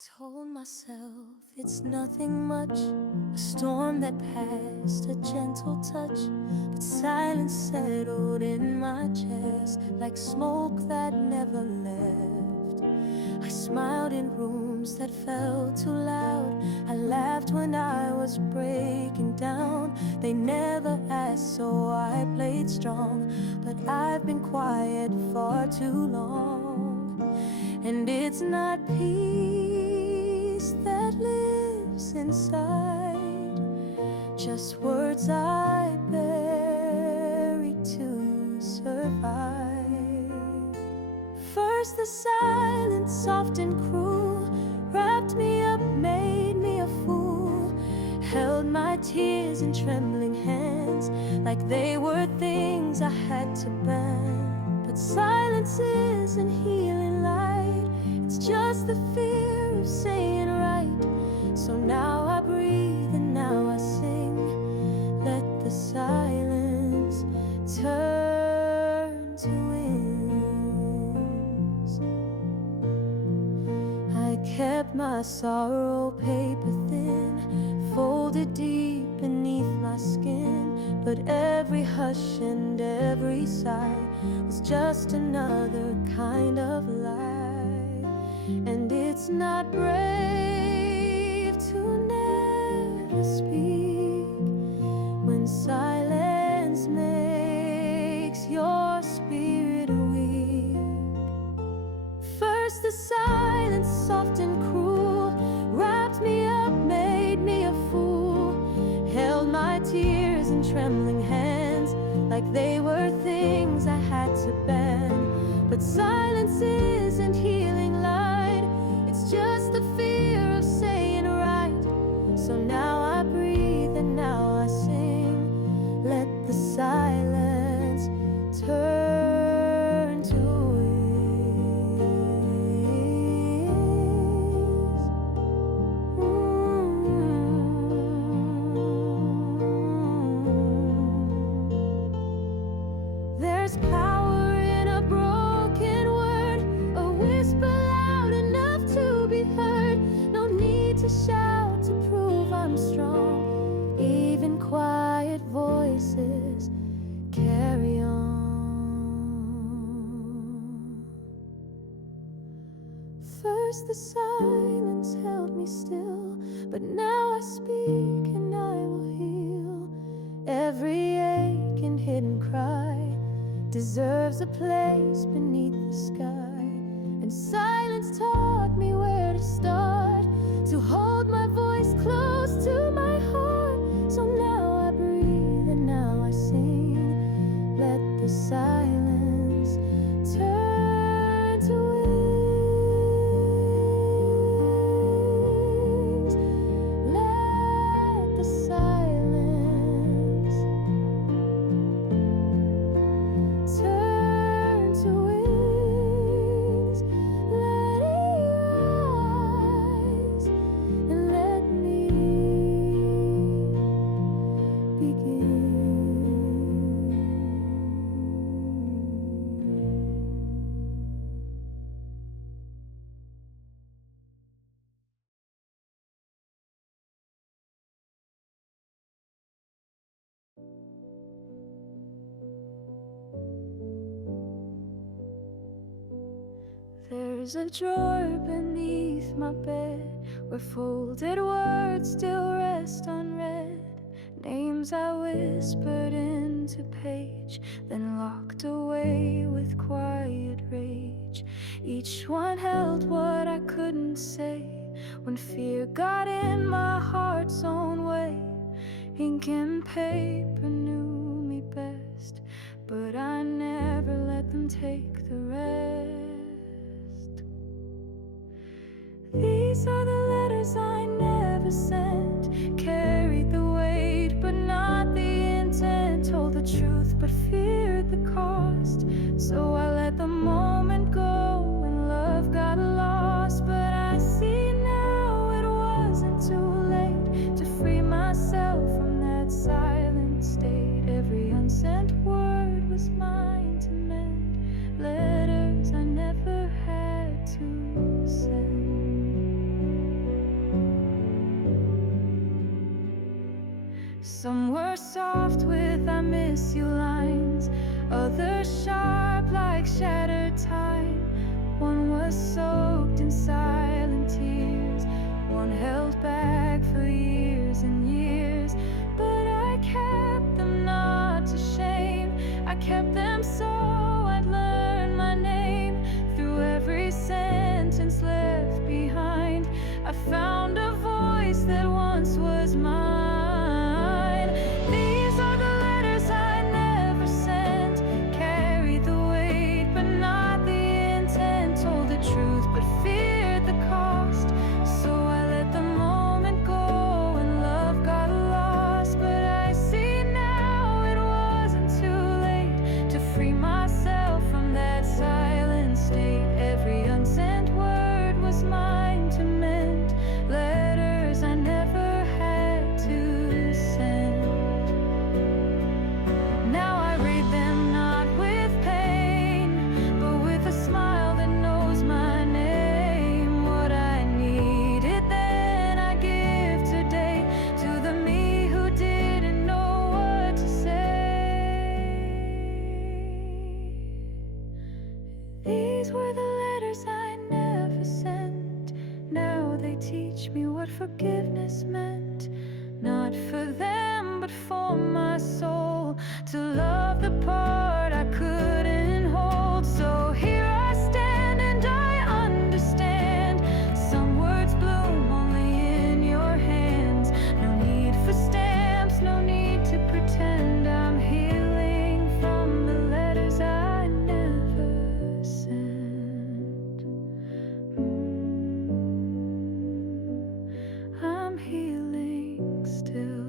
Told myself it's nothing much, a storm that passed, a gentle touch, but silence settled in my chest like smoke that never left. I smiled in rooms that felt too loud, I laughed when I was breaking down. They never asked, so I played strong, but I've been quiet far too long. And it's not peace that lives inside, just words I buried to survive. First the silence, soft and cruel, wrapped me up, made me a fool, held my tears in trembling hands like they were things I had to ban. But silence isn't healing light, it's just the fear of saying right. So now I breathe and now I sing, let the silence turn to wings. I kept my sorrow paper thin, folded deep beneath my skin, but every hush and every sigh was just another kind of lie. And it's not brave to never speak when silence makes your spirit weak. First the silence, soft and cruel, wrapped me up, made me a fool, held my tears in trembling hands like they were things I had to ban. But silence isn't healing light, it's just the fear of saying right. So now I breathe and now I sing, let the silence turn to wings. There's power in a broken word, a whisper loud enough to be heard. No need to shout to prove I'm strong, even quiet voices carry on. First the silence held me still, but now I speak and I will heal. Every ache and hidden cry deserves a place beneath the sky. And silence taught me where to start, to hold my voice close to my heart. So now I breathe and now I sing, let the silence turn to wings. Let the silence turn to wings. Let it rise and let me begin. There's a drawer beneath my bed where folded words still rest unread. Names I whispered into page, then locked away with quiet rage. Each one held what I couldn't say when fear got in my heart's own way. Ink and paper knew me best, but I never let them take the rest. These are the letters I never sent, carried the weight but not the intent, told the truth but feared the cost. So I let the moment go and love got lost. But I see now it wasn't too late to free myself from that silent state. Every unsent word was mine to mend, letters I never had to send. Some were soft with "I miss you" lines, others sharp like shattered time. One was soaked in silent tears, one held back for years and years. But I kept them not to shame, I kept them so I'd learn my name. Through every sentence left behind, I found a voice that once was mine. These are the letters I never sent, carried the weight but not the intent, told the truth but feared the cost. So I let the moment go and love got lost. But I see now it wasn't too late to free myself from that silent state. Every unsent word was mine to mend, letters I never had to send. Now I read them not with pain, but with a smile that knows my name. What I needed then I give today to the me who didn't know what to say. These were the letters I never sent. Now they teach me what forgiveness meant. Not for them, but for my soul, to love the part I couldn't hold. So here I stand and I understand. Some words bloom only in your hands. No need for stamps, no need to pretend. I'm healing from the letters I never sent. I'm healing still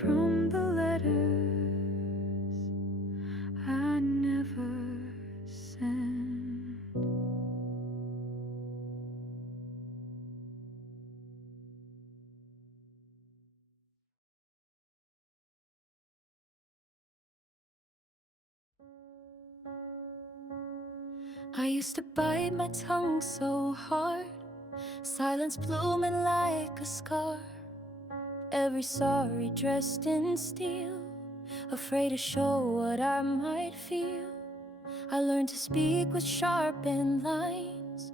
from the letters I never sent. I used to bite my tongue so hard, silence blooming like a scar. Every sorry dressed in steel, afraid to show what I might feel. I learned to speak with sharpened lines,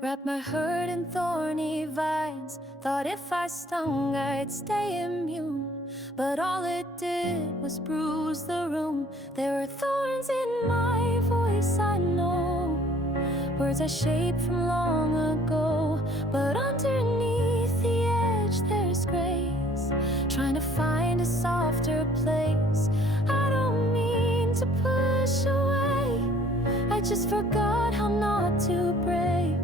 wrap my hurt in thorny vines. Thought if I stung I'd stay immune, but all it did was bruise the room. There are thorns in my voice, I know, words I shaped from long ago. But underneath the edge there's grace, trying to find a softer place. I don't mean to push away, I just forgot how not to break.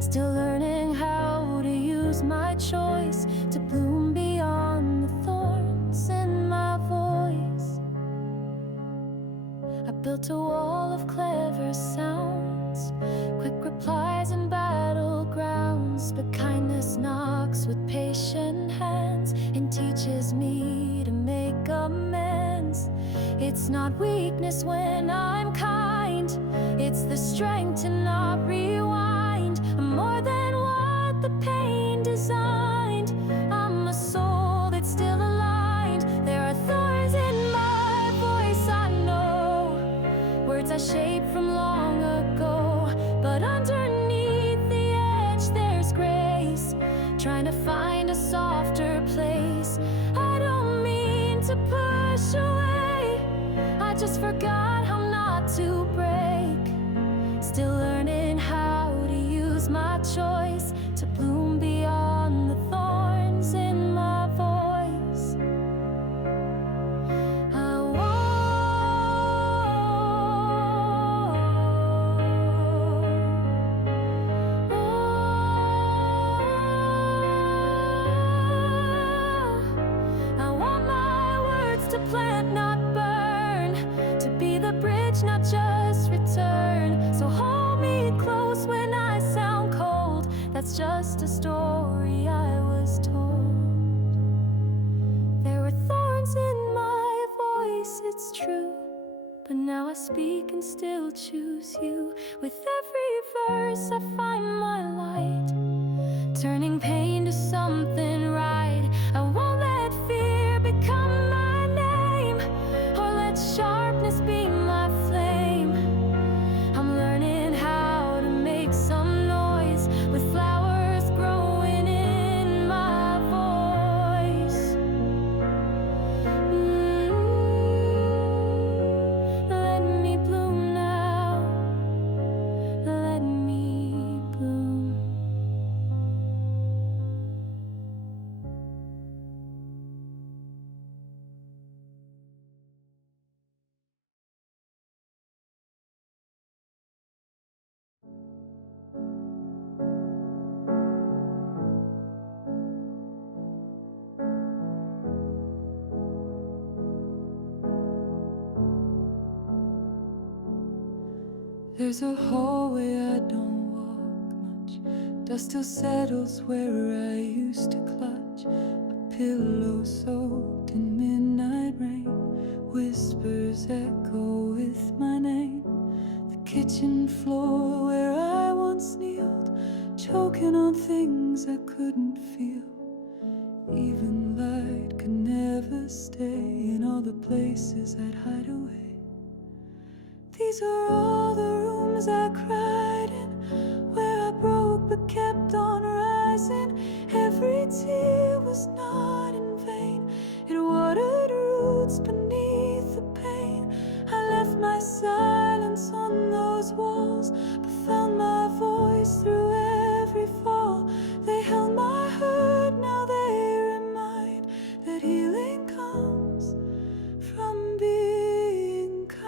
Still learning how to use my choice to bloom beyond the thorns in my voice. I built a wall of clever sounds, quick replies and battlegrounds. But kindness knocks with patient hands and teaches me to make amends. It's not weakness when I'm kind, it's the strength to not rewind. I'm more than what the pain designed, I'm a soul that's still aligned. There are thorns in my voice, I know, words I shaped from long ago. But underneath the edge there's grace, trying to find a softer place. I don't mean to push away, I just forgot how not to break. Still learning how to use my choice to bloom beyond the thorns in my voice. I want my words to plant, not burn, to be the bridge, not just return. So hold me close when I sound cold, that's just a story I was told. There were thorns in my voice, it's true, but now I speak and still choose you. With every verse I find my light, turning pain to something right. I won't let There's a hallway I don't walk much. Dust still settles where I used to clutch. A pillow soaked in midnight rain. Whispers echo with my name. The kitchen floor where I once kneeled, choking on things I couldn't feel. Even light could never stay in all the places I'd hide away. These are all the rooms I cried in, where I broke but kept on rising. Every tear was not in vain. It watered roots beneath the pain. I left my silence on those walls, but found my voice through every fall. They held my hurt, now they remind that healing comes from being kind.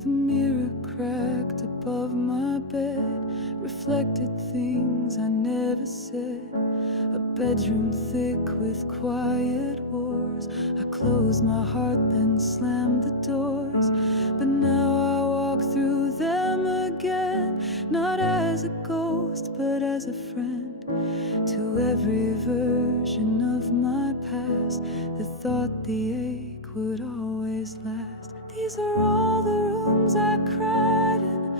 The mirror cracked above my bed reflected things I never said. A bedroom thick with quiet wars. I closed my heart, then slammed the doors. But now I walk through them again, not as a ghost, but as a friend. To every version of my past that thought the ache would always last. These are all the rooms I cried in,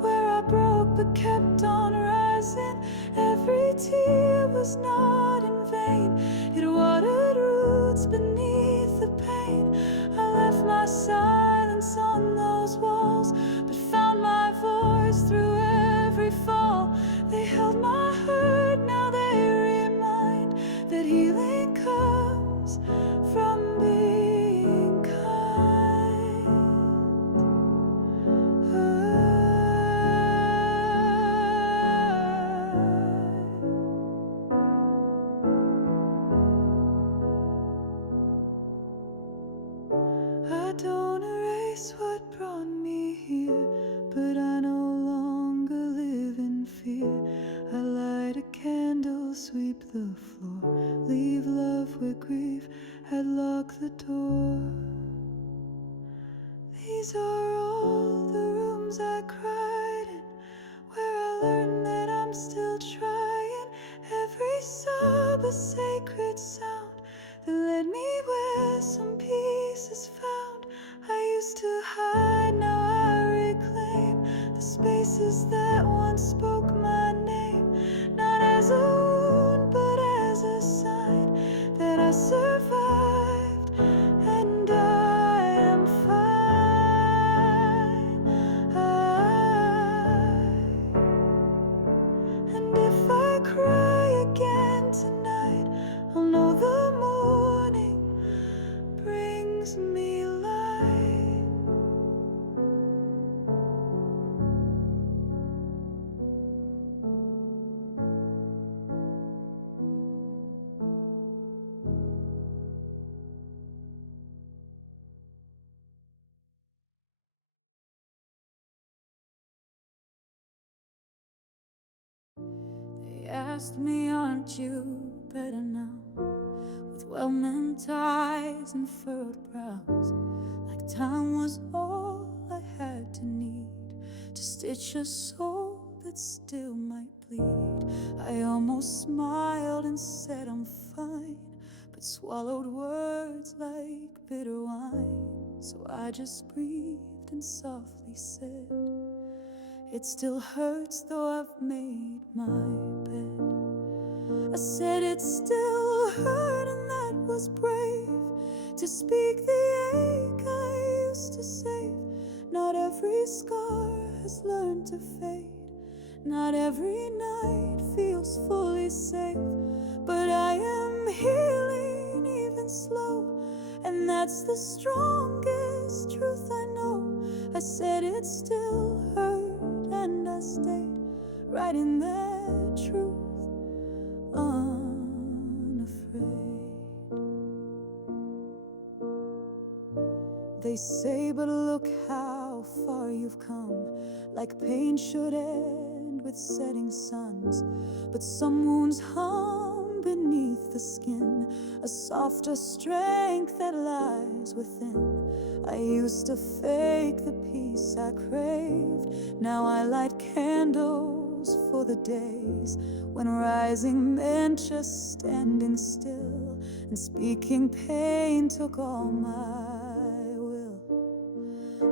where I broke but kept on rising. Every tear was not in vain. It watered roots beneath the pain. I left my silence on those walls, but found my voice through every fall. They held my hurt, now they remind that healing comes from being kind. I don't erase what brought me here, but I no longer live in fear. I light a candle, sweep the floor, leave love where grief had locked the door. These are all the rooms I cried in, where I learned that I'm still trying. Every sob a sacred sound that led me where some peace is found. I used to hide, now I reclaim the spaces that once spoke my name. Not as a wound, but as a sign that I survived and I am fine. And if I cry again tonight, I'll know the morning brings me light. They asked me, aren't you better now? With well-meant eyes and furrowed brows, like time was all I had to need to stitch a soul that still might bleed. I almost smiled and said I'm fine, but swallowed words like bitter wine. So I just breathed and softly said, it still hurts though I've made my bed. I said it still hurt, and that was brave to speak the ache I used to save. Not every scar has learned to fade. Not every night feels fully safe. But I am healing even slow, and that's the strongest truth I know. I said it still hurt, and I stayed right in that truth, unafraid. They say, but look how far you've come. Like pain should end with setting suns, but some wounds hum beneath the skin, a softer strength that lies within. I used to fake the peace I craved. Now I light candles for the days when rising meant just standing still, and speaking pain took all my will.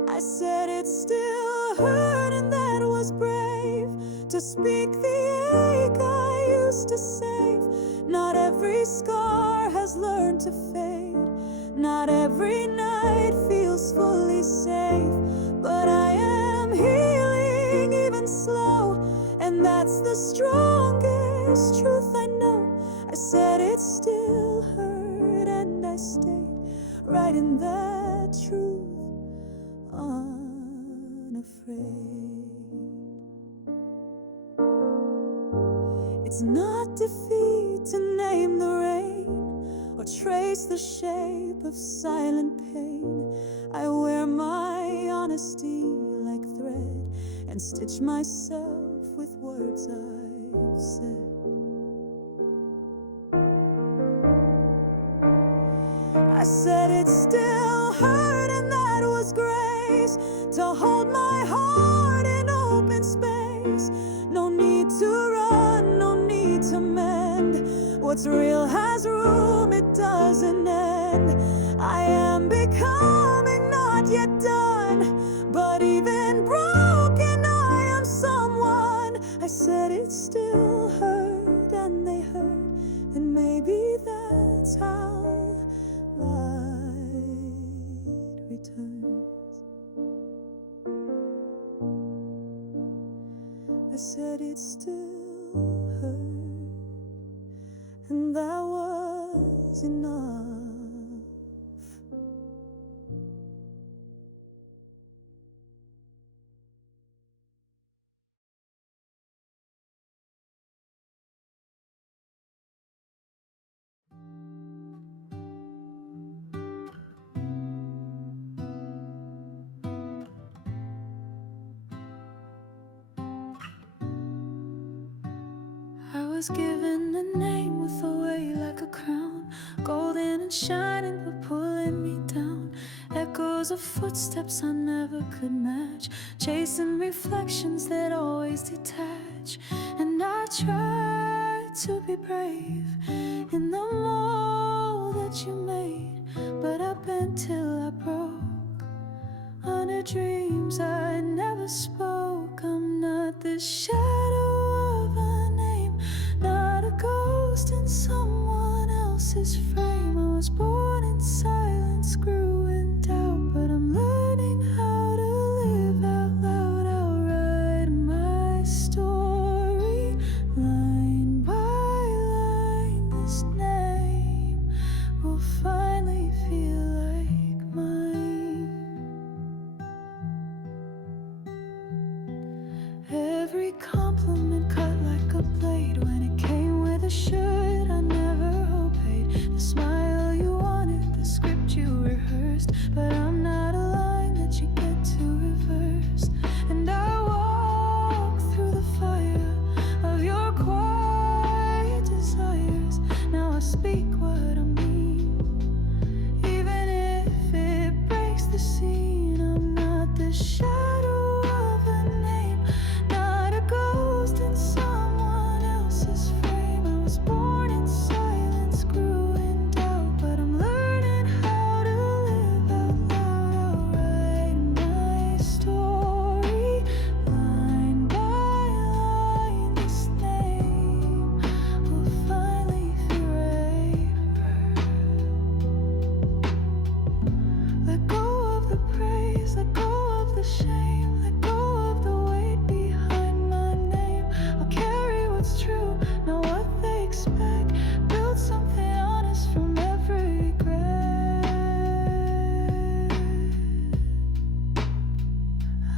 I said it still hurt, and that was brave, to speak the ache I used to save. Not every scar has learned to fade, not every night feels fully safe, but I am healing even slow, and that's the strongest truth I know. I said it still hurt, and I stayed right in that truth, unafraid. It's not defeat to name the rain or trace the shape of silent pain. I wear my honesty like thread and stitch myself with words I've said. I said it still hurt, and that was grace, to hold my heart in open space. No need to run, no need to mend. What's real has room, it doesn't end. I am becoming, not yet done, but even broken I am someone. I said it still hurt, and they hurt, and maybe that's how light returns. I said it still hurt, and that was enough. I was given a name with a weight like a crown, golden and shining but pulling me down. Echoes of footsteps I never could match, chasing reflections that always detach. And I tried to be brave in the mold that you made, but I bent till I broke under dreams I never spoke. I'm not the shadow of a name, not a ghost in someone else's frame. I was born in silence, grew in doubt, but I'm learning how to live out loud. I'll write my story line by line. This name will finally feel like mine. Every compliment cut like a blade. When it came with a should, I never obeyed. The smile you wanted, the script you rehearsed, but I'm not a line that you get to reverse. And I walk through the fire of your quiet desires. Now I speak what I mean, even if it breaks the scene. I'm not the shadow of a name, not a ghost in someone else's frame. I was born in silence, grew in doubt, but I'm learning how to live out loud. I'll write my story line by line. This name will finally feel right. Let go of the praise, let go of the shame, let go of the weight behind my name. I'll carry what's true, not what they expect. Build something honest from every regret.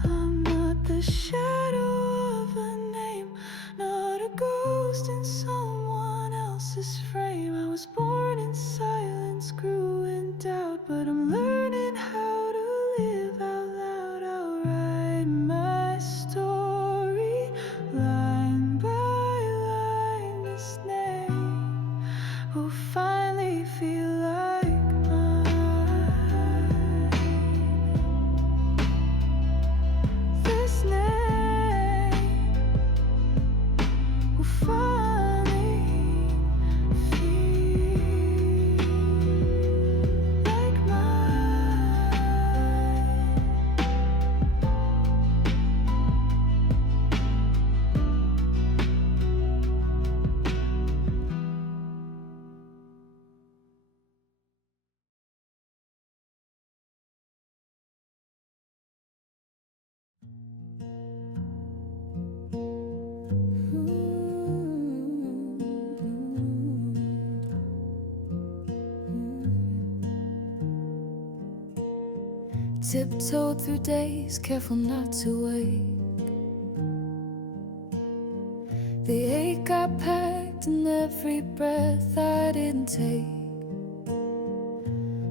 I'm not the shadow of a name, not a ghost in someone else's frame. I was born in silence, grew in doubt, but I'm learning how to live out loud. I'll write my story line by line. This name tiptoed through days, careful not to wake the ache I packed in every breath I didn't take.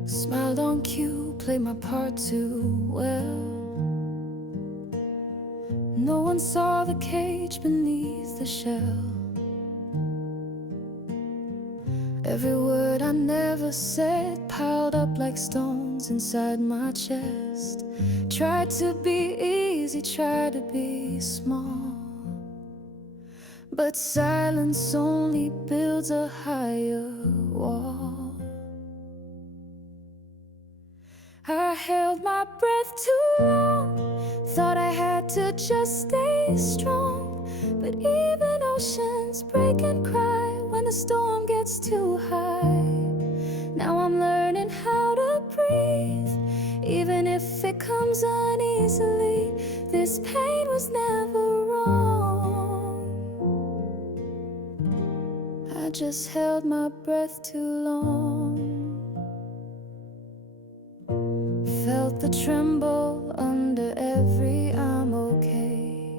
Smiled on cue, played my part too well. No one saw the cage beneath the shell. Every word I never said piled up like stones inside my chest. Tried to be easy, tried to be small, but silence only builds a higher wall. I held my breath too long, thought I had to just stay strong. But even oceans break and cry when the storm gets too high. Now I'm learning how to breathe, even if it comes uneasily. This pain was never wrong. I just held my breath too long. Felt the tremble under every I'm okay,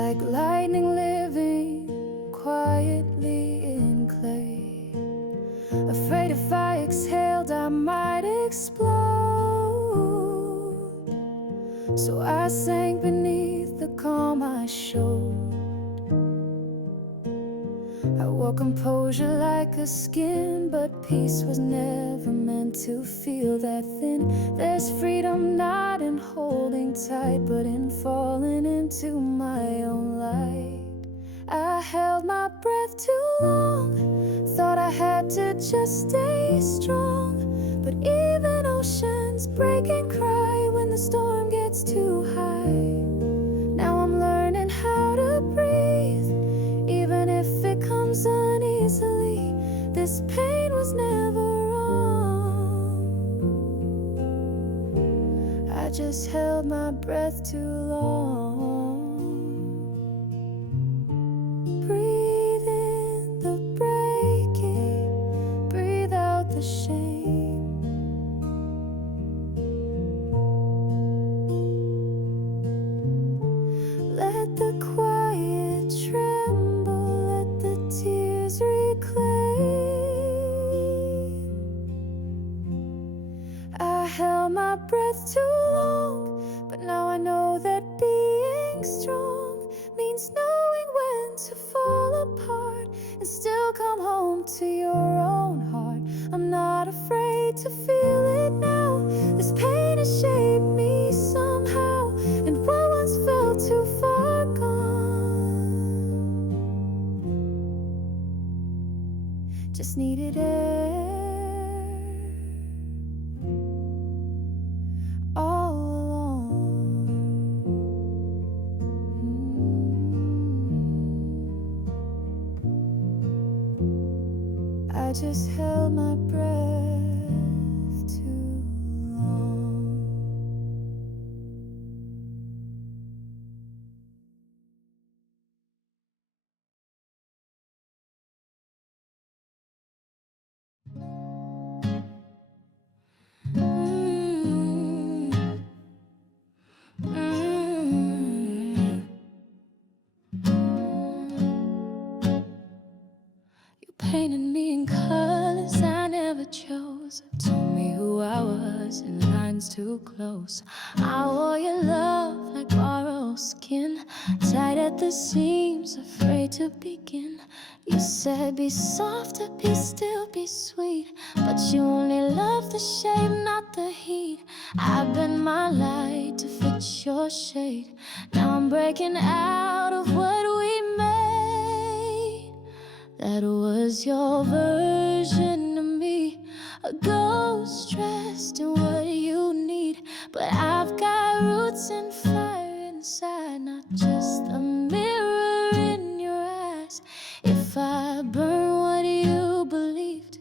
like lightning living quietly in clay. Afraid if I exhaled I might explode, so I sank beneath the calm I showed. I wore composure like a skin, but peace was never meant to feel that thin. There's freedom not in holding tight, but in falling into my own light. I held my breath too long, thought I had to just stay strong. But even oceans break and cry when the storm gets too high. Now I'm learning how to breathe, even if it comes uneasily. This pain was never wrong. I just held my breath too long. Breathe in the breaking, breathe out the shame. Let the quiet tremble, let the tears reclaim. I held my breath too long, but now I know that being strong means knowing when to fall apart and still come home to your own heart. I'm not afraid to feel it now. This pain has shaped me somehow, and what once felt too far gone just needed air all along. I just held my breath too long. You painted me in colors I never chose. Told me who I was in lines too close. I wore your love like borrowed skin, tight at the seams, afraid to begin. You said be softer, be still, be sweet, but you only love the shape, not the heat. I bent my light to fit your shade. Now I'm breaking out of what we made. That was your version of me, a ghost dressed in what you need. But I've got roots and fire inside, not just a mirror in your eyes. If I burn what you believed,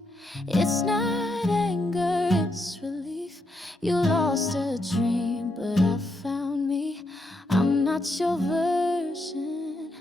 it's not anger, it's relief. You lost a dream, but I found me. I'm not your version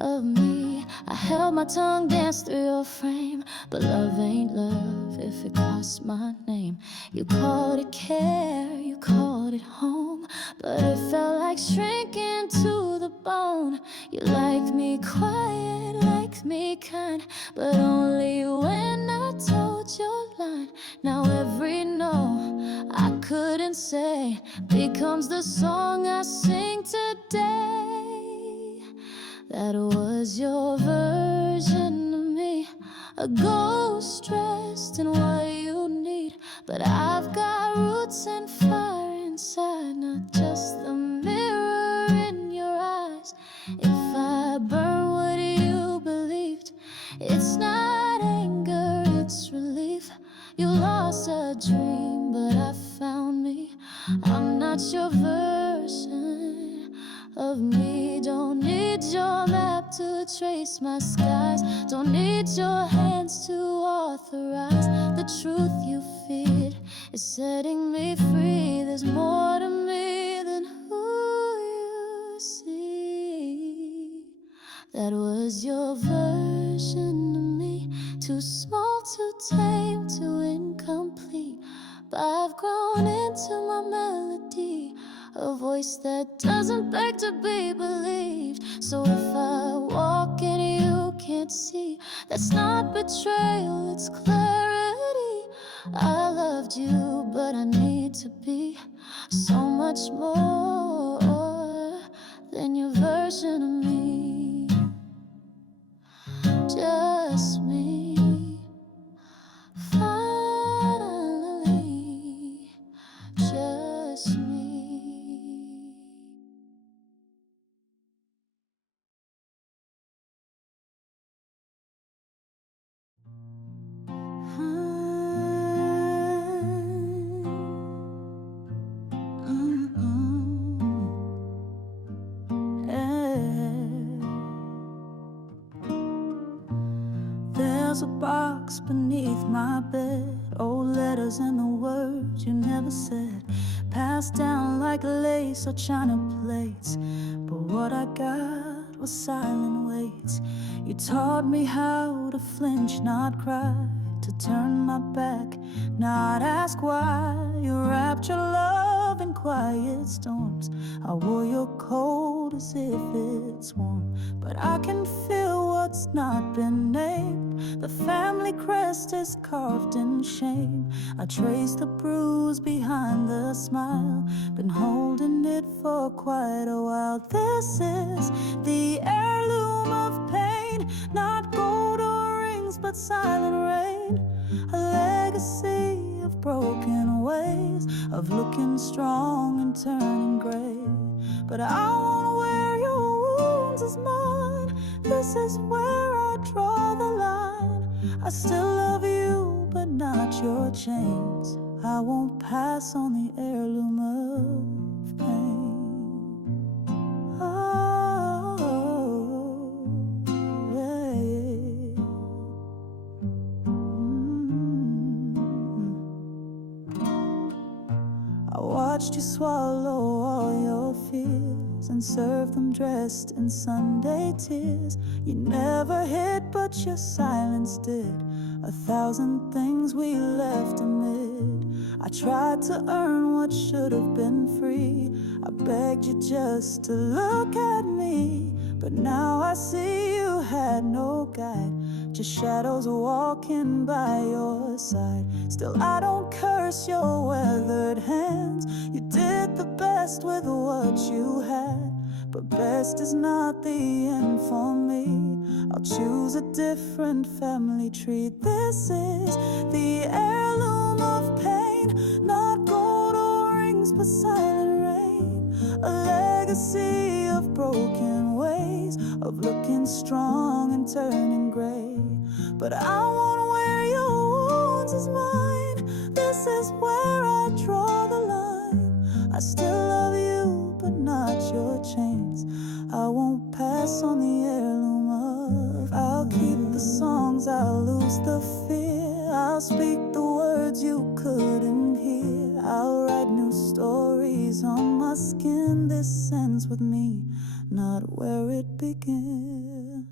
of me. me. I held my tongue, danced through your frame. But love ain't love if it costs my name. You called it care, you called it home, but it felt like shrinking to the bone. You liked me quiet, liked me kind, but only when I told your line. Now every no I couldn't say becomes the song I sing today. That was your version of me, a ghost dressed in what you need. But I've got roots and fire inside, not just the mirror in your eyes. If I burn what you believed, it's not anger, it's relief. You lost a dream, but I found me. I'm not your version of me. Don't need your map to trace my skies. Don't need your hands to authorize. The truth you feared is setting me free. There's more to me than who you see. That was your version of me, too small, too tame, too incomplete. But I've grown into my melody, a voice that doesn't beg to be believed. So if I walk and you can't see, that's not betrayal, it's clarity. I loved you, but I need to be so much more than your version of me. Just me, finally, just me. There's a box beneath my bed, old letters and the words you never said, passed down like lace or china plates. But what I got was silent weights. You taught me how to flinch, not cry, to turn my back, not ask why. You wrapped your love in quiet storms. I wore your cold as if it's warm, but I can feel what's not been named. The family crest is carved in shame. I trace the bruise behind the smile, been holding it for quite a while. This is the heirloom of pain, not gold or rings, but silent rain. A legacy of broken ways, of looking strong and turning gray. But I won't wear your wounds as mine. This is where I draw the line. I still love you, but not your chains. I won't pass on the heirloom of pain. Oh, yeah. I watched you swallow all your fears and serve them dressed in Sunday tears. You never hid, but your silence did. 1,000 things we left amid. I tried to earn what should have been free. I begged you just to look at me, but now I see you had no guide, just shadows walking by your side. Still I don't curse your weathered hands. You did the best with what you had, but best is not the end for me. I'll choose a different family tree. This is the heirloom of pain, not gold or rings, but silent rain. A legacy of broken ways, of looking strong and turning gray. But I won't wear your wounds as mine. This is where I draw the line. I still love you, but not your chains. I won't pass on the heirloom of. I'll keep the songs, I'll lose the fear. I'll speak the words you couldn't hear. I'll write new stories on my skin. This ends with me, not where it begins.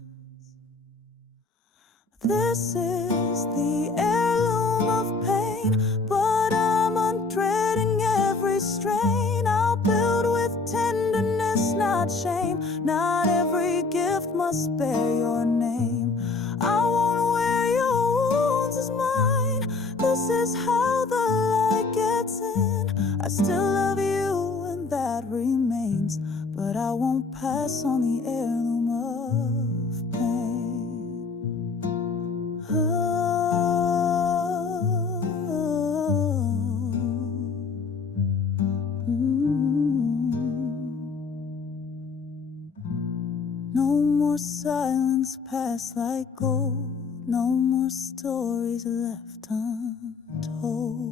This is the heirloom of pain, but I'm undreading every strain. I'll build with tenderness, not shame. Not every gift must bear your name. I won't wear your wounds as mine. This is how the light gets in. I still love you, and that remains, but I won't pass on the heirloom of pain. No more silence passed like gold. No more stories left untold.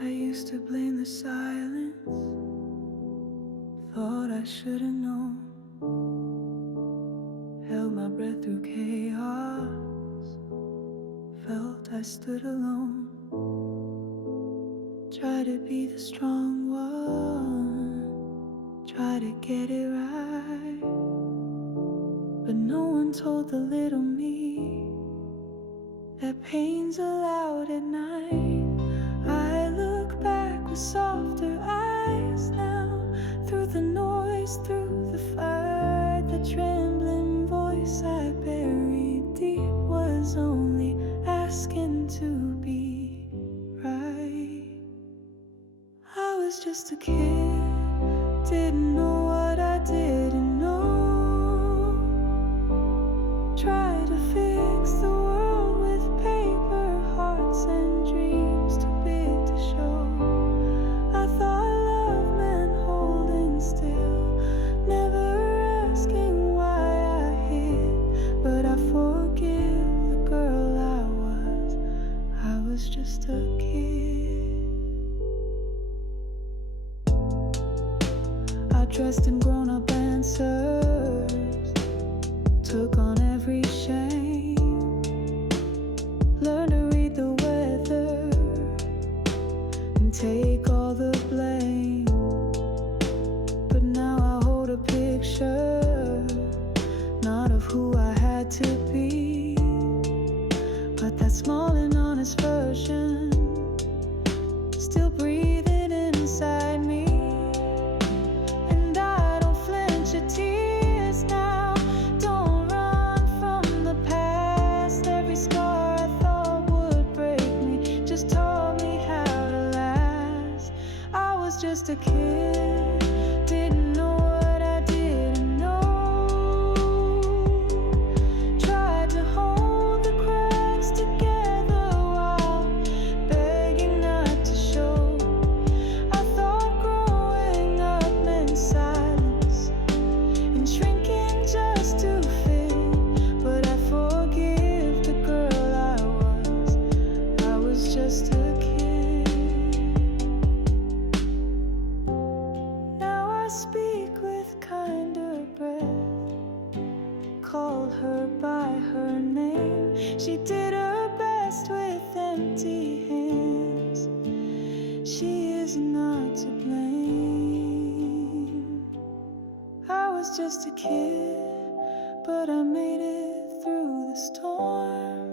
I used to blame the silence, thought I should've known. Held my breath through chaos, felt I stood alone. Tried to be the strong one, tried to get it right, but no one told the little me that pain's allowed at night. I look back with softer eyes now, through the noise, through the fight. The trembling voice I buried deep was only asking to be right. I was just a kid, didn't know what I didn't know. Tried to fix the world with paper hearts and dreams too big to show. I thought love meant holding still, never asking why I hid. But I forgive the girl I was just a kid. I dressed in grown-up answers, took on every shame, learned to read the weather and take all the blame. But now I hold a picture, not of who I had to be, but that small and honest version still breathing inside me. And I don't flinch at tears now, don't run from the past. Every scar I thought would break me just taught me how to last. I was just a kid, didn't know what I didn't know. Tried to hold the cracks together while begging not to show. I thought growing up meant silence and shrinking just to fit. But I forgive the girl I was just a kid. Now I speak with kinder breath, called her by her name. She did her best with empty hands. She is not to blame. I was just a kid, but I made it through the storm.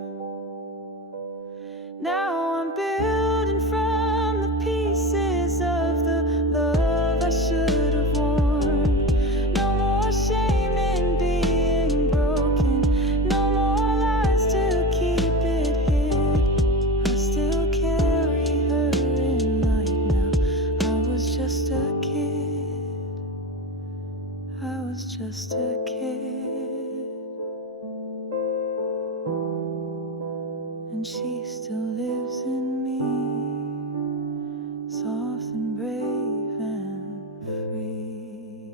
Now I'm building from the pieces of the love I should have worn. No more shame in being broken, no more lies to keep it hid. I still carry her in light now. I was just a kid, I was just a kid, and she still lives in me, soft and brave and free.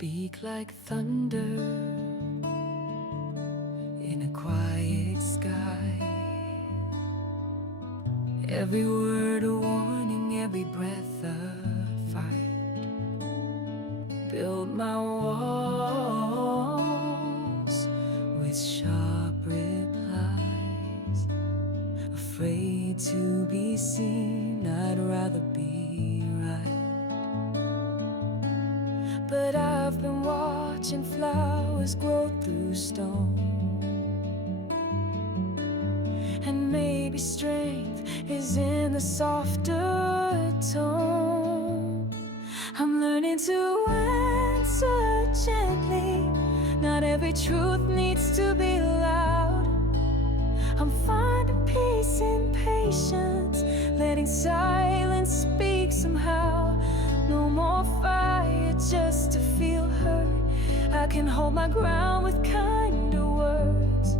speak like thunder in a quiet sky. Every word a warning, every breath a fight. Build my walls with sharp replies. Afraid to be seen, I'd rather be right. But I've been watching flowers grow through stone, and maybe strength is in the softer tone. I'm learning to answer gently. Not every truth needs to be loud. I'm finding peace in patience, letting silence speak somehow. No more fire just to feel heard. I can hold my ground with kinder words.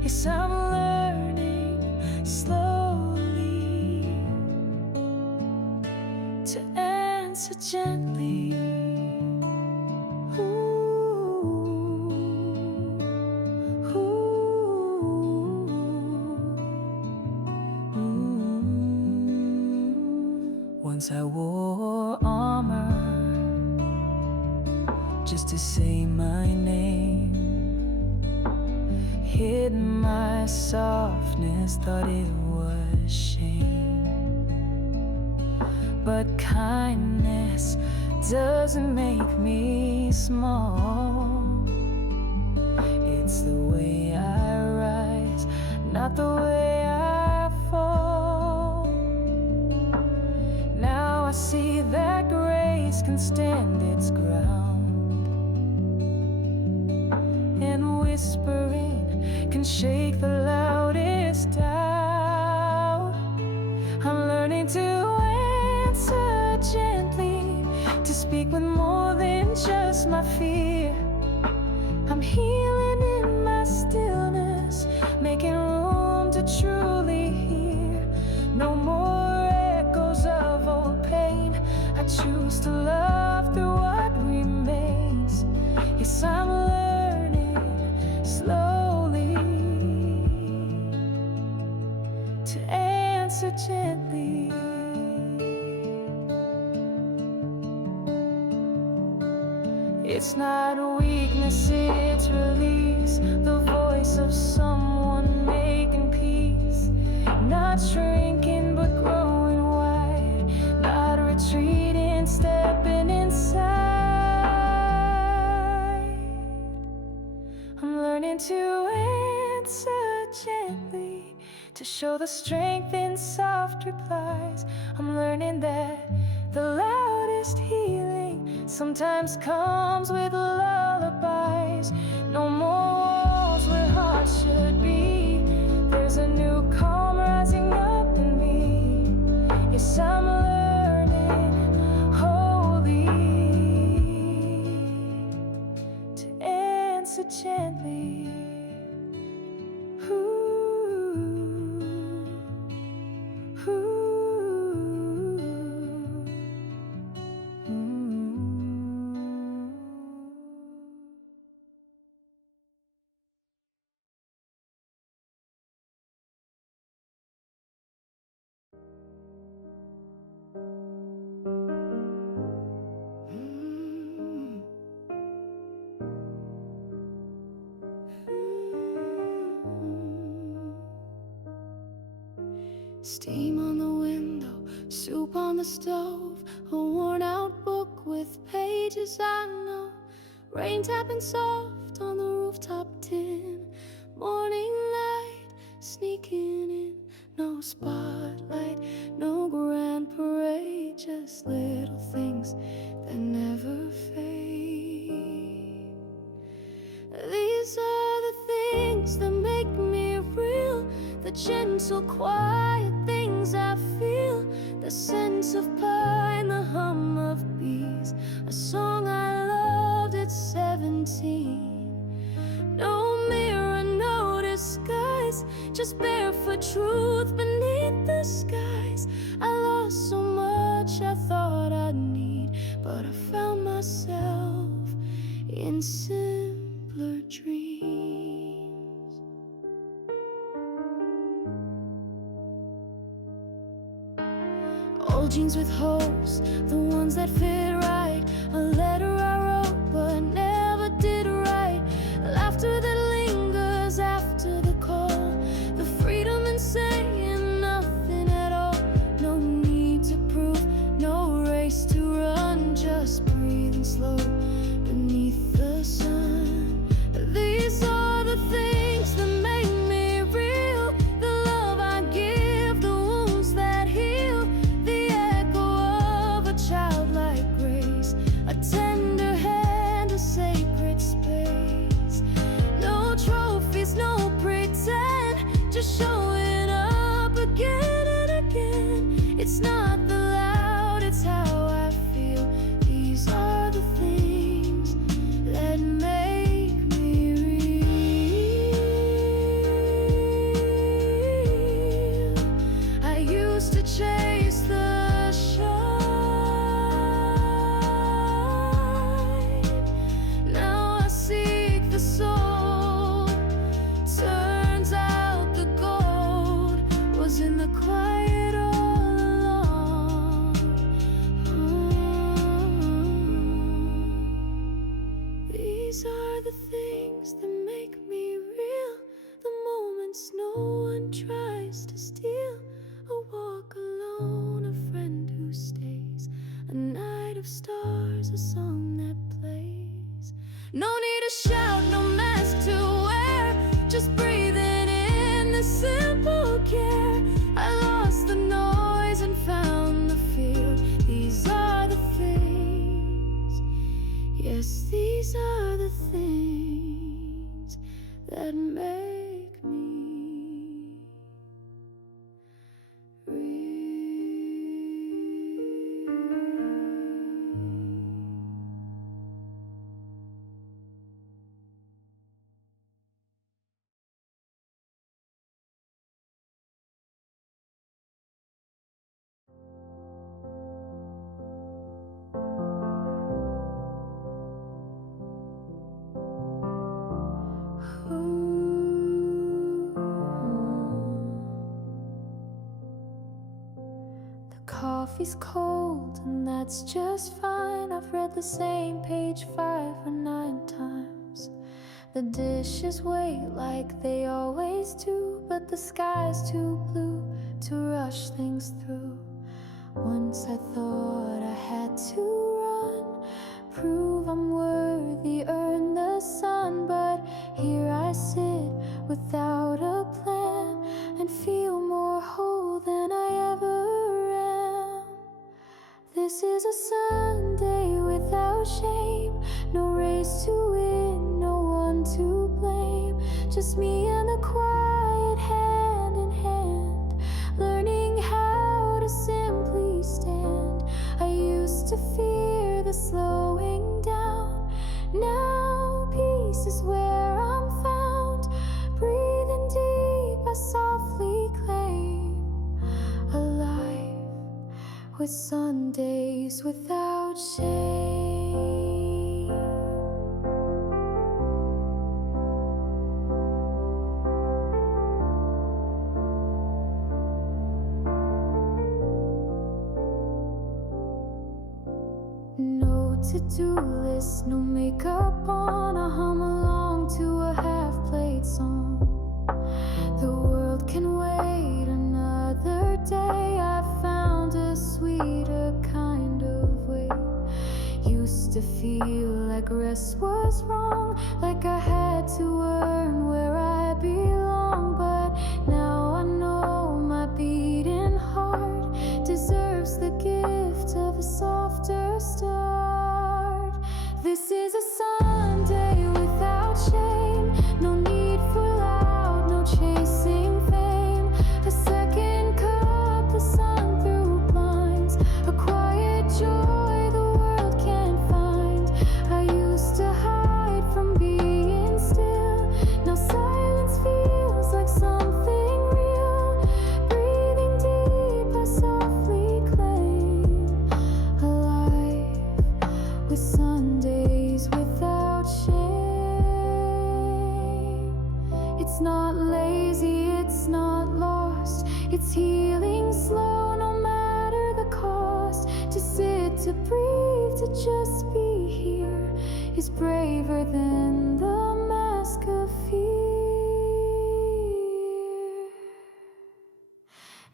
Yes, I'm learning slowly to answer gently. Once I wore armor just to say my name, hid my softness, thought it was shame. But kindness doesn't make me small. It's the way I rise, not the way I fall. Now I see that grace can stand its ground, and whispering can shake the loudest doubt. I'm learning to answer gently, to speak with more than just my fear. I'm healing in my stillness, making room to truly hear. No more echoes of old pain. I choose to love through what remains. Yes, I'm learning slowly to answer gently. It's not weakness, it's release. The voice of someone making peace. Not shrinking but growing wide. Not retreating, stepping inside. I'm learning to answer gently, to show the strength in soft replies. I'm learning that the loudest healing sometimes comes with lullabies. No more walls where hearts should be. There's a new calm rising up in me. Yes, I'm learning wholly to answer gently. Steam on the window, soup on the stove, a worn-out book with pages I know. Rain tapping soft on the rooftop tin. Morning light sneaking in. No spotlight, no grand parade, just little things that never fade. These are the things that make me real, the gentle, quiet things I feel, the sense of pine, the hum of bees, a song I loved at 17. No mirror, no disguise, just barefoot truth beneath the skies. I lost so much I thought I'd need, but I found myself Old jeans with holes, the ones that fit right. A letter I wrote but never did write. Laughter that lingers after the call. The freedom in saying nothing at all. No need to prove, no race to run. Just breathing slow beneath the sun. These are the things that make me real. The love I give, the wounds that heal. The echo of a childlike grace. A tender hand, a sacred space. No trophies, no pretend. Just showing up again and again. It's not the loud, it's how I feel. These are the things that make me real. I used to chase the shine. Now I seek the soul. Turns out the gold was in the quiet all along. These are the things that make me real. The moments no one tries to steal. A walk alone, a friend who stays. A night of stars, a song that plays. No need to shout, no mask to wear. Just breathing in the simple care. I lost the noise and found the feel. These are the things, yes, these are the things that make me coffee's cold, and that's just fine. I've read the same page 5 or 9 times. The dishes wait like they always do, but the sky's too blue to rush things through. Once I thought I had to run, prove I'm worthy, earn the sun. But here I sit without a plan and feel more whole than I ever am. This is a Sunday without shame. No race to win, no one to blame. Just me and the quiet, hand in hand, learning how to simply stand. I used to fear the slowing down. Now peace is where I'm found. Breathing deep, I softly claim a life with Sundays without shame. No to-do list, no makeup on. I hum along to a half-played song. The world can wait another day. I found a sweeter kind of way. Used to feel like rest was wrong, like I had to earn where I belong. But now I know my beating heart deserves the gift of a softer start. This is a Sunday without shame. No need for loud, no chasing fame. A second cup, the sun through blinds. A quiet joy the world can't find. I used to hide from being still. Now silence feels like something real. Breathing deep, I softly claim a life with Sundays without shame. It's not lazy, it's not lost. It's healing slow, no matter the cost. To sit, to breathe, to just be here is braver than the mask of fear.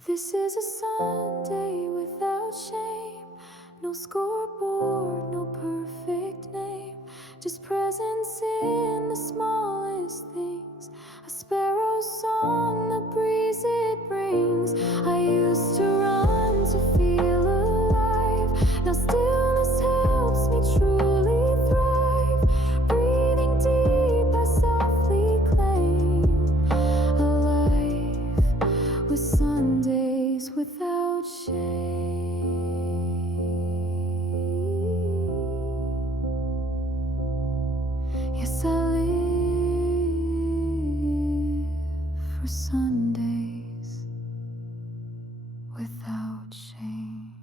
This is a Sunday without shame. No scoreboard, no perfect name, just presence in the smallest things. A sparrow's song, the breeze it brings. I used to run to feel alive. Now stillness helps me truly thrive. Breathing deep, I softly claim a life with Sundays without shame. Yes, I live for Sundays without shame.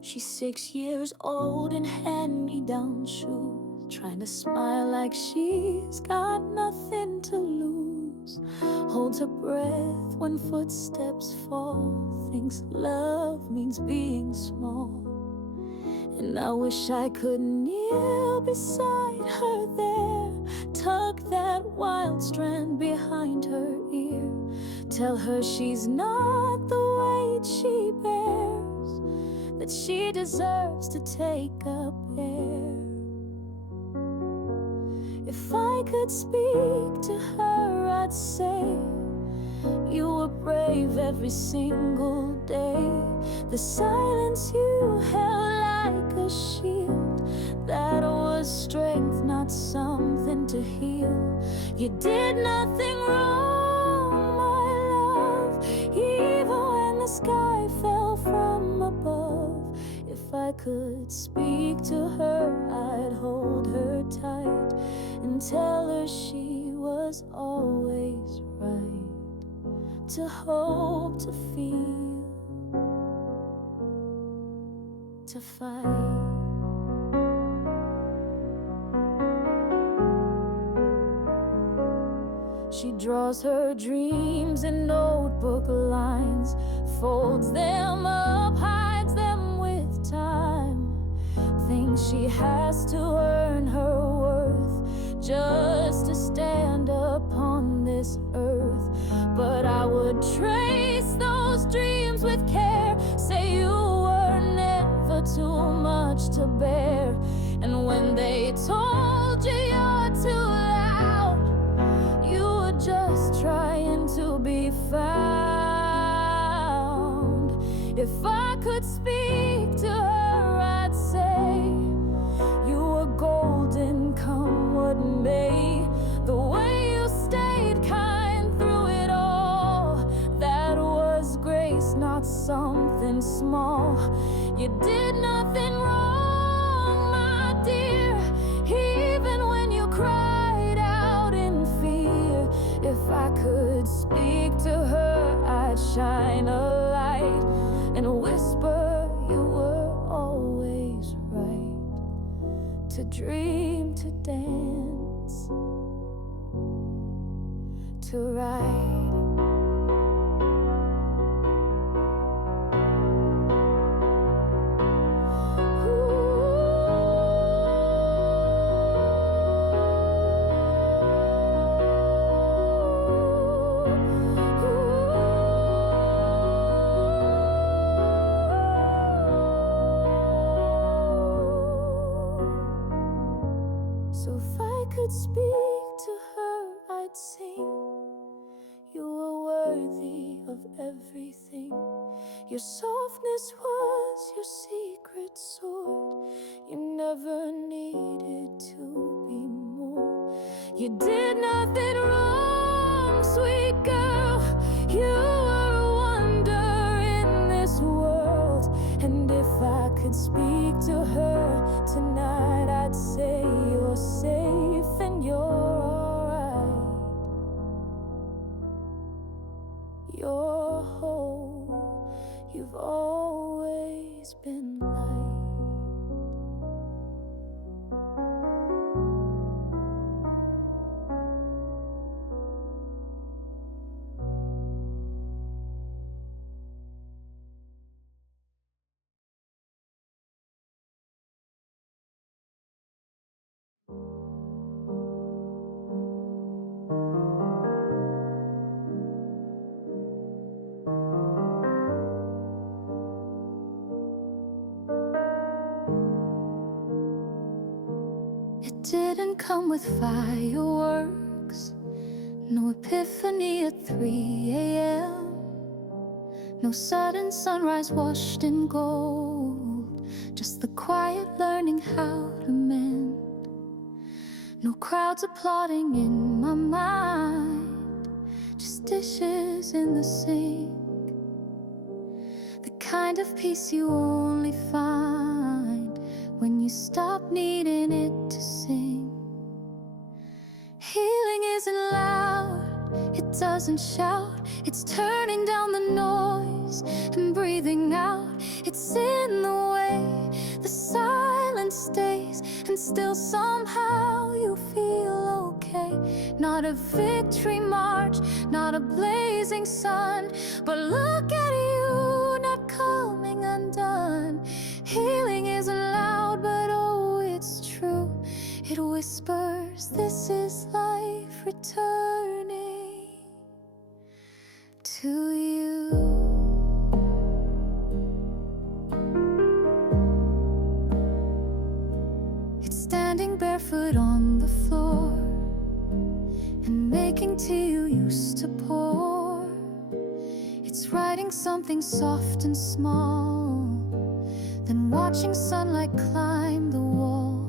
She's 6 years old in hand-me-down shoes, trying to smile like she's got nothing to lose. Holds her breath when footsteps fall, thinks love means being small. And I wish I could kneel beside her there, tuck that wild strand behind her ear, tell her she's not the weight she bears, that she deserves to take up air. If I could speak to her, I'd say, you were brave every single day. The silence you held like a shield, that was strength, not something to heal. You did nothing wrong, my love, even when the sky fell from above. If I could speak to her, I'd hold her tight and tell her she was always right. To hope, to feel, to fight. She draws her dreams in notebook lines, folds them up, hides them with time. Thinks she has to earn her worth just to stand upon this earth. But I would trace those dreams with care, say you were never too much to bear. And when they told you you're too loud, you were just trying to be found. If I could speak to her, I'd say, you were golden, come what may. The way you stayed kind through it all, that was grace, not something small. You did nothing wrong, my dear, even when you cried out in fear. If I could speak to her, I'd shine a light and whisper you were always right. To dream, to dance, to ride. So if I could speak to her, I'd sing, you were worthy of everything. Your softness was your secret sword. You never needed to be more. You did nothing wrong, sweet girl. You were a wonder in this world. And if I could speak to her tonight, I'd say you're safe and you're alright. You're whole, you've always been light. didn't come with fireworks, no epiphany at 3 a.m., no sudden sunrise washed in gold, just the quiet learning how to mend. No crowds applauding in my mind, just dishes in the sink, the kind of peace you only find when you stop needing it to sing. Healing isn't loud, it doesn't shout, it's turning down the noise and breathing out. It's in the way the silence stays, and still somehow you feel okay. Not a victory march, not a blazing sun, but look at you, not coming undone. Healing isn't loud, but oh, it's true. It whispers, this is life returning to you. It's standing barefoot on the floor and making tea you used to pour. It's writing something soft and small, then watching sunlight climb the wall.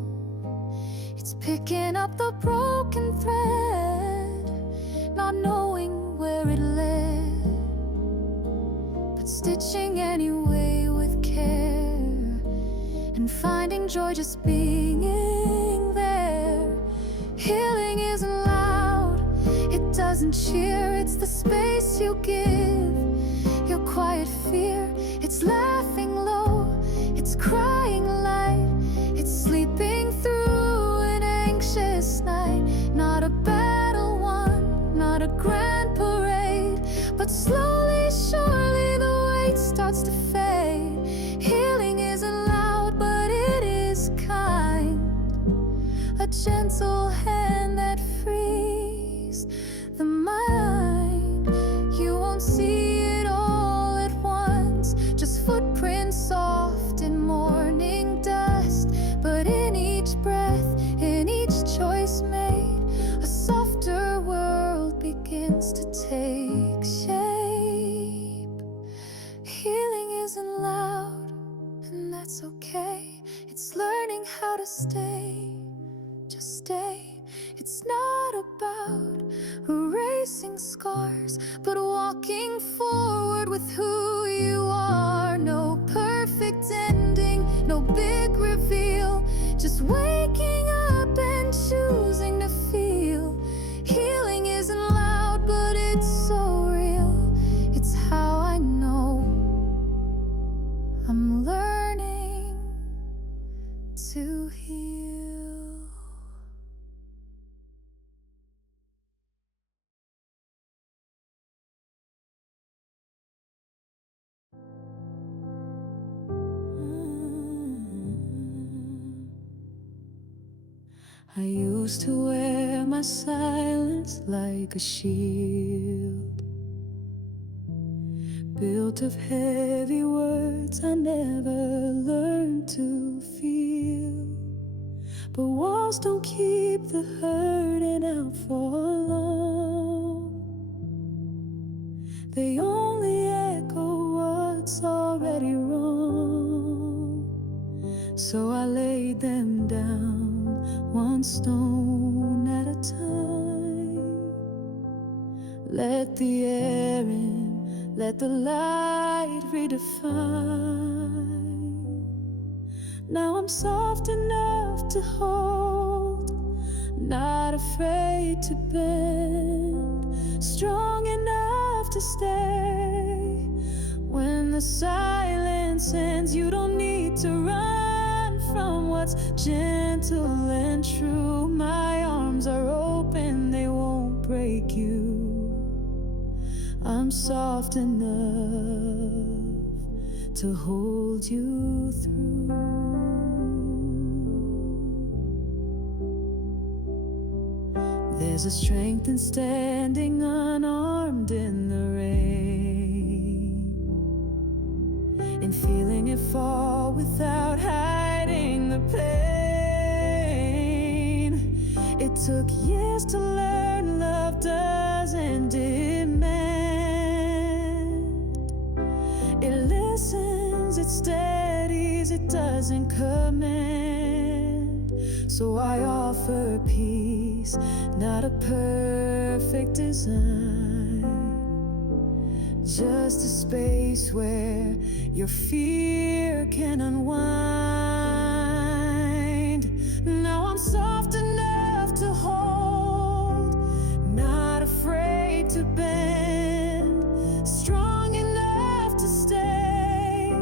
It's picking up the broken thread, not knowing where it led, but stitching anyway with care, and finding joy just being there. Healing isn't loud, it doesn't cheer, it's the space you give, your quiet fear. It's laughing low, it's crying light, it's sleeping through an anxious night. Not a battle won, not a grand parade, but slowly, surely the weight starts to fade. Healing isn't loud, but it is kind, a gentle hand that frees the mind. You won't see it all at once, just footprints soft in morning dust, but in each breath, in each choice made, a softer world begins to take shape. Healing isn't loud, and that's okay. It's learning how to stay, just stay. It's not about erasing scars, but walking forward with who you are. No perfect ending, no big reveal, just waking up and choosing to feel. Healing isn't loud, but it's so real. It's how I know I'm learning to heal. I used to wear my silence like a shield, built of heavy words I never learned to feel. But walls don't keep the hurting out for long, they only echo what's already wrong. So I laid them down, one stone at a time. Let the air in, let the light redefine. Now I'm soft enough to hold, not afraid to bend, strong enough to stay. When the silence ends, you don't need to run from what's gentle and true. My arms are open, they won't break you. I'm soft enough to hold you through. There's a strength in standing unarmed in the rain, in feeling it fall without hiding the pain. It took years to learn love doesn't demand. It listens, it steadies, it doesn't command. So I offer peace, not a perfect design, just a space where your fear can unwind. Now I'm soft enough to hold, not afraid to bend, strong enough to stay.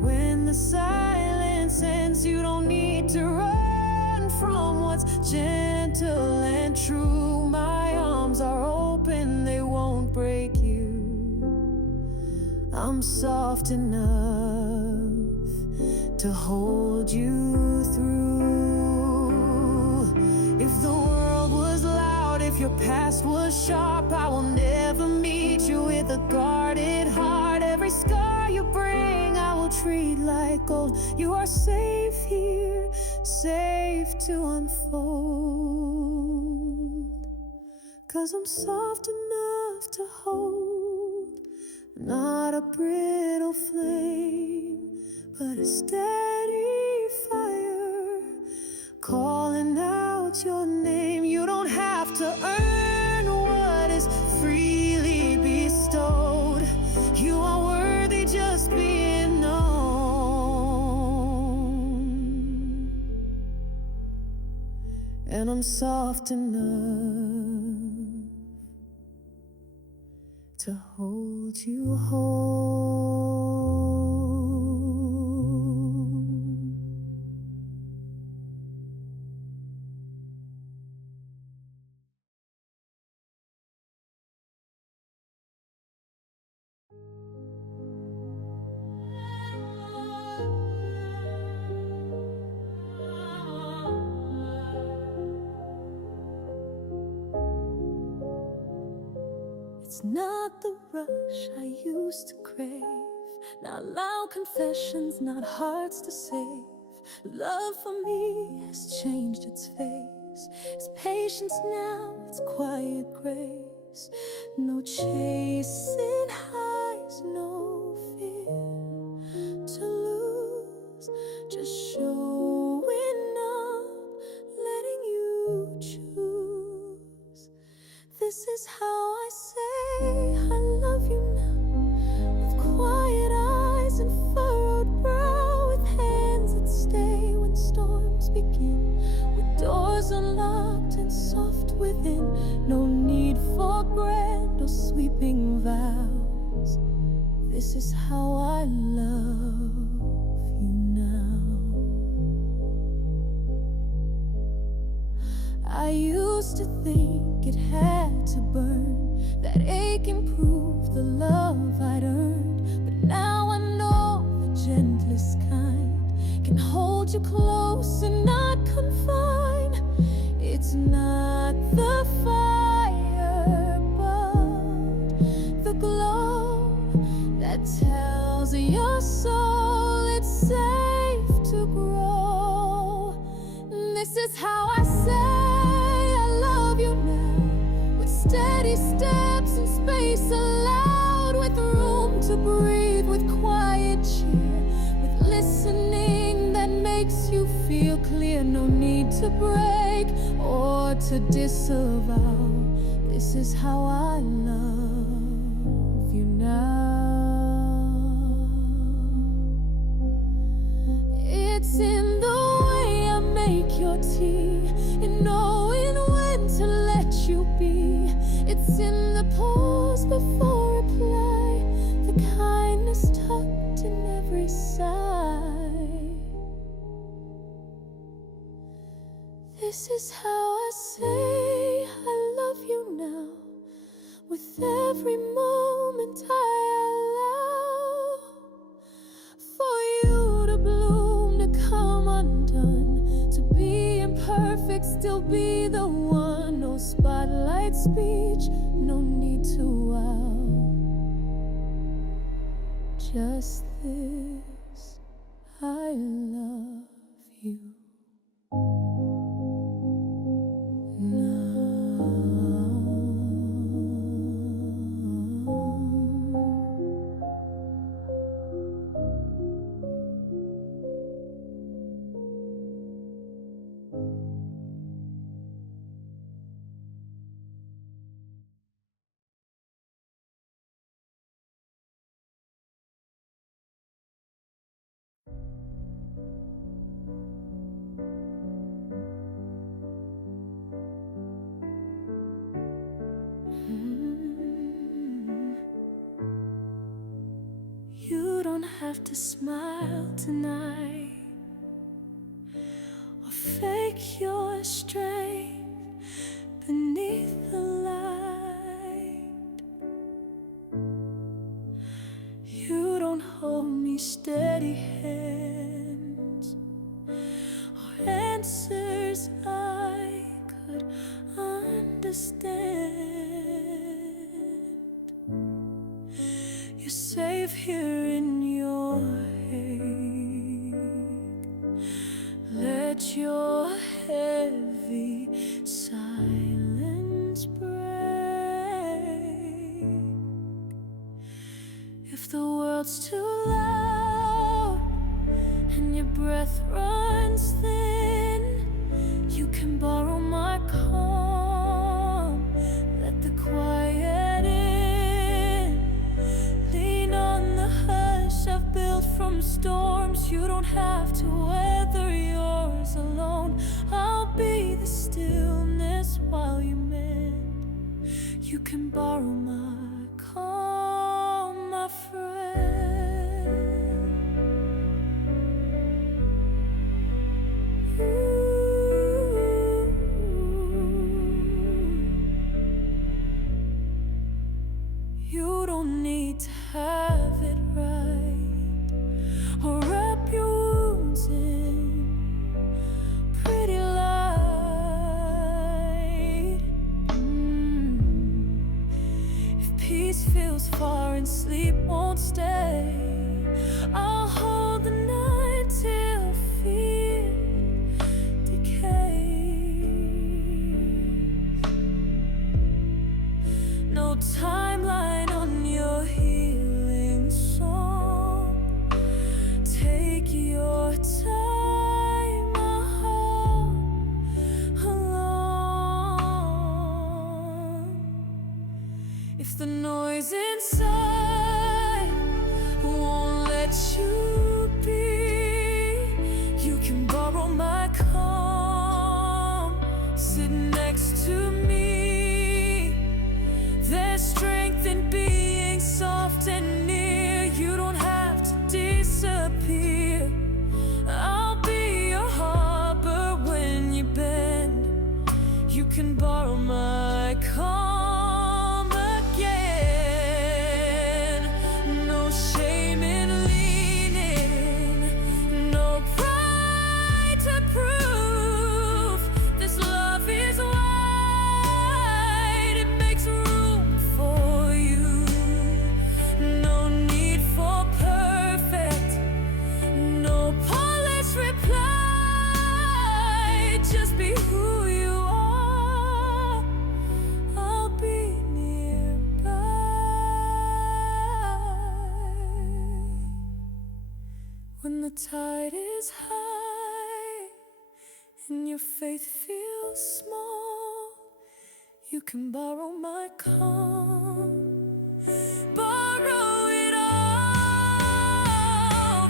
When the silence ends, you don't need to run from what's gentle and true. My arms are open, they won't break you. I'm soft enough to hold you through. If the world was loud, if your past was sharp, I will never meet you with a guarded heart. Every scar you bring, I will treat like gold. You are safe here, safe to unfold. 'Cause I'm soft enough to hold, not a brittle flame, but a steady fire, calling out your name. You don't have to earn what is freely bestowed. You are worthy just being known. And I'm soft enough to hold you whole. It's not the rush I used to crave, not loud confessions, not hearts to save. Love for me has changed its face. It's patience now, it's quiet grace. No chasing highs, no fear to lose, just showing up, letting you choose. This is how I say I love you now, with quiet eyes and furrowed brow, with hands that stay when storms begin, with doors unlocked and soft within. No need for grand or sweeping vows. This is how I love you now. I used to think it had to burn, that ache improved the love I'd earned. But now I know the gentlest kind can hold you close and not confine. It's not the fire, but the glow that tells your soul it's safe to grow. This is how I say steady steps and space allowed, with room to breathe, with quiet cheer, with listening that makes you feel clear. No need to break or to disavow. This is how I love you now. It's in the way I make your tea, and knowing when to let you be. It's in the pause before reply, the kindness tucked in every sigh. This is how I say I love you now, with every moment I allow for you to bloom, to come undone, to be imperfect, still be the one. No spotlight speech, no need to wow. Just this, I love you. don't have to smile tonight or fake your strength beneath the light. You don't hold me steady hands or answers I could understand. You're safe here in your hate. Let your heavy silence break. If the world's too loud and your breath runs thin, you can borrow my calm. Let the quiet in. Lean on the hush I've built from storms. You don't have to weather yours alone. I'll be the stillness while you mend. You can borrow my calm, my friend. You don't need to have it right or wrap your wounds in pretty light. If peace feels far and sleep won't stay, I'll hold the night till fear decays. No timeline on your healing song. Take your time, I hope along. If the noise inside won't let you be, you can borrow my calm. Sit next to me. There's strength in being soft and near. You don't have to disappear. I'll be your harbor when you bend. You can borrow my calm again. No shame in leaning, no pride to prove. This love is wide, it makes room for you. No need for perfect, no polished reply. Just be who you are. I'll be nearby. When the tide is high and your faith feels small, you can borrow my calm. Borrow it all.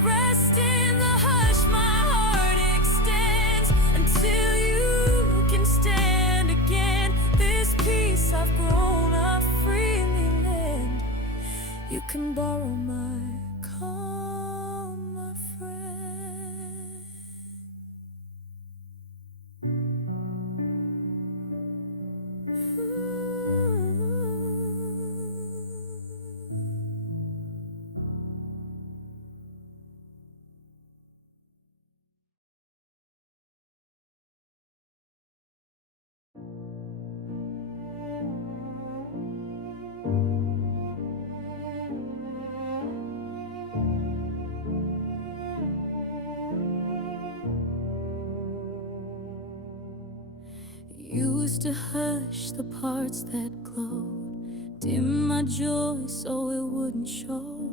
Rest in the hush my heart extends until you can stand again. This peace I've grown, I freely lend. You can borrow my calm, my friend. Used to hush the parts that glowed, dim my joy so it wouldn't show.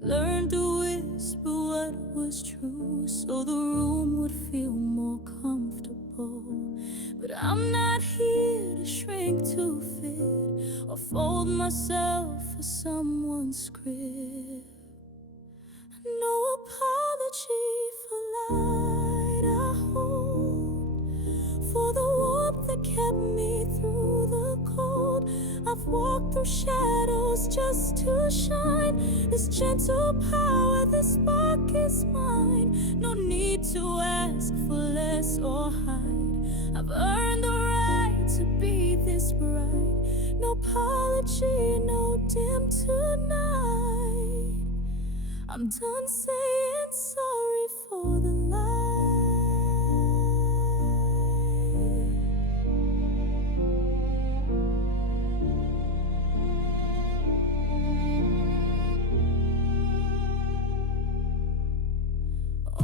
Learned to whisper what was true so the room would feel more comfortable. But I'm not here to shrink to fit or fold myself for someone's script. No apology for light I hold, for the warmth that kept me through the cold. I've walked through shadows just to shine. This gentle power, this spark is mine. No need to ask for less or hide. I've earned the right to be this bright. No apology, no dim tonight. I'm done saying sorry for the light.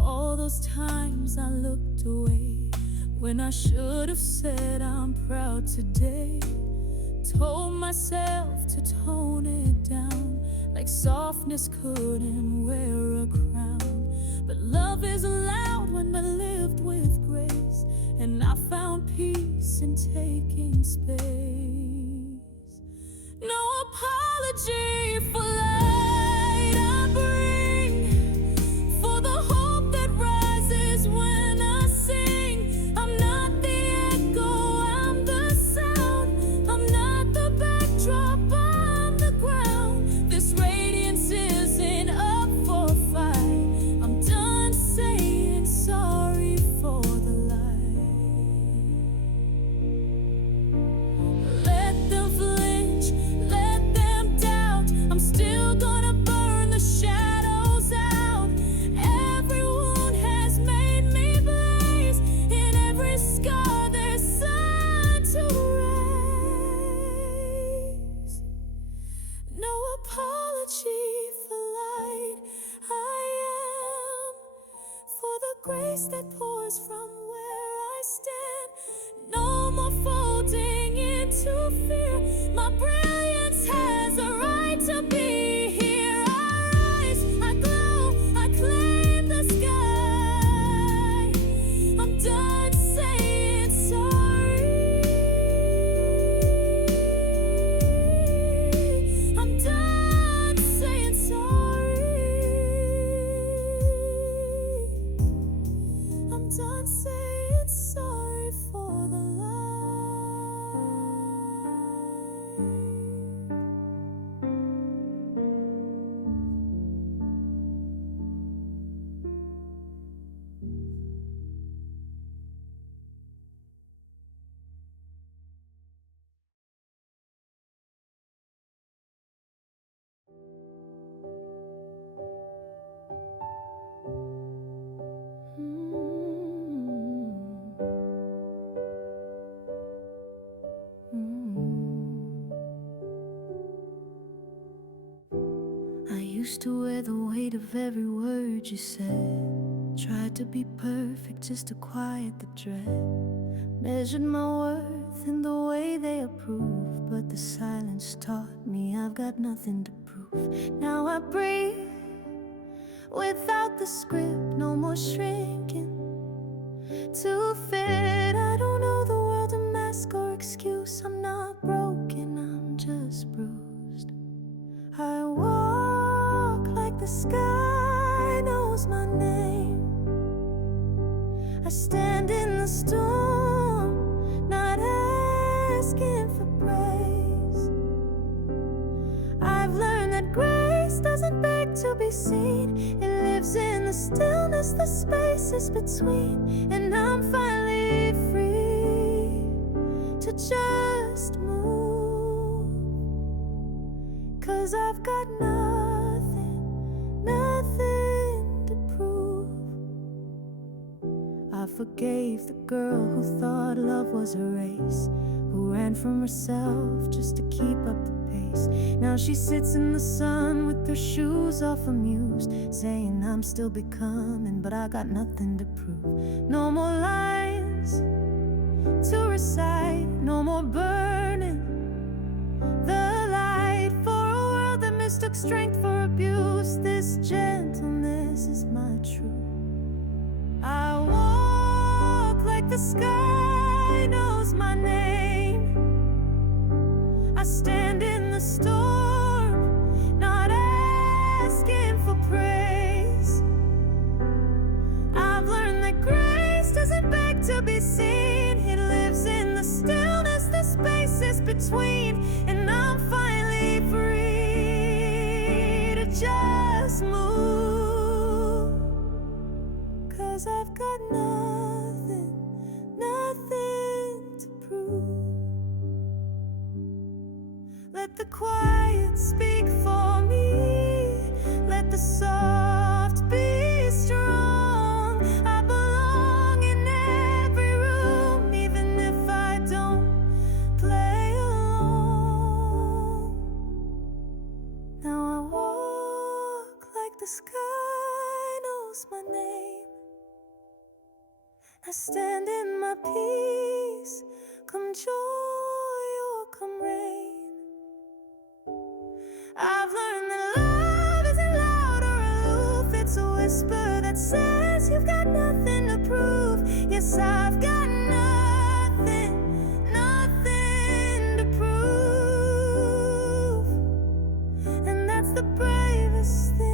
All those times I looked away when I should have said I'm proud today. Told myself to tone it down, like softness couldn't wear a crown. But love is loud when I lived with grace, and I found peace in taking space. No apology for light I bring, for the hope that rises when I sing. I'm not the echo, I'm the sound. I'm not the backdrop, I'm the ground. This radiance isn't up for a fight. I'm done saying sorry for the light. Let them flinch, let them doubt. I'm still gonna burn the shadows out. Every wound has made me blaze. In every scar there's sun to raise. No apology for light I am, for the grace that pours from where I stand. No more folding into fear. My brilliance has a right to be here. I rise, I glow, I claim the sky. I'm done saying sorry. I'm done saying sorry. I'm done saying sorry for the light. I used to wear the weight of every word you said. Tried to be perfect just to quiet the dread. Measured my worth in the way they approve, but the silence taught me I've got nothing to prove. Now I breathe without the script, no more shrinking to fit. I don't owe the world a mask or excuse. I'm not broken, I'm just bruised. I walk like the sky knows my name. I stand in the storm, not asking for praise. I've learned that grace doesn't beg to be seen. It lives in the stillness, the spaces between. And I'm finally free to just move, 'cause I've got nothing to prove. I forgave the girl who thought love was a race, who ran from herself just to keep up the pace. Now she sits in the sun with her shoes off amused, saying I'm still becoming, but I got nothing to prove. No more lines to recite, no more burning the light for a world that mistook strength for abuse. This gentleness is my truth. I walk like the sky knows my name. I stand in the storm, not asking for praise. I've learned that grace doesn't beg to be seen. It lives in the stillness, the spaces between. And 'cause I've got nothing, nothing to prove. Let the quiet speak for me, let the soft be strong. I belong in every room, even if I don't play along. Now I walk like the sky knows my name. I stand in my peace, come joy or come rain. I've learned that love isn't loud or aloof. It's a whisper that says you've got nothing to prove. Yes, I've got nothing, nothing to prove. And that's the bravest thing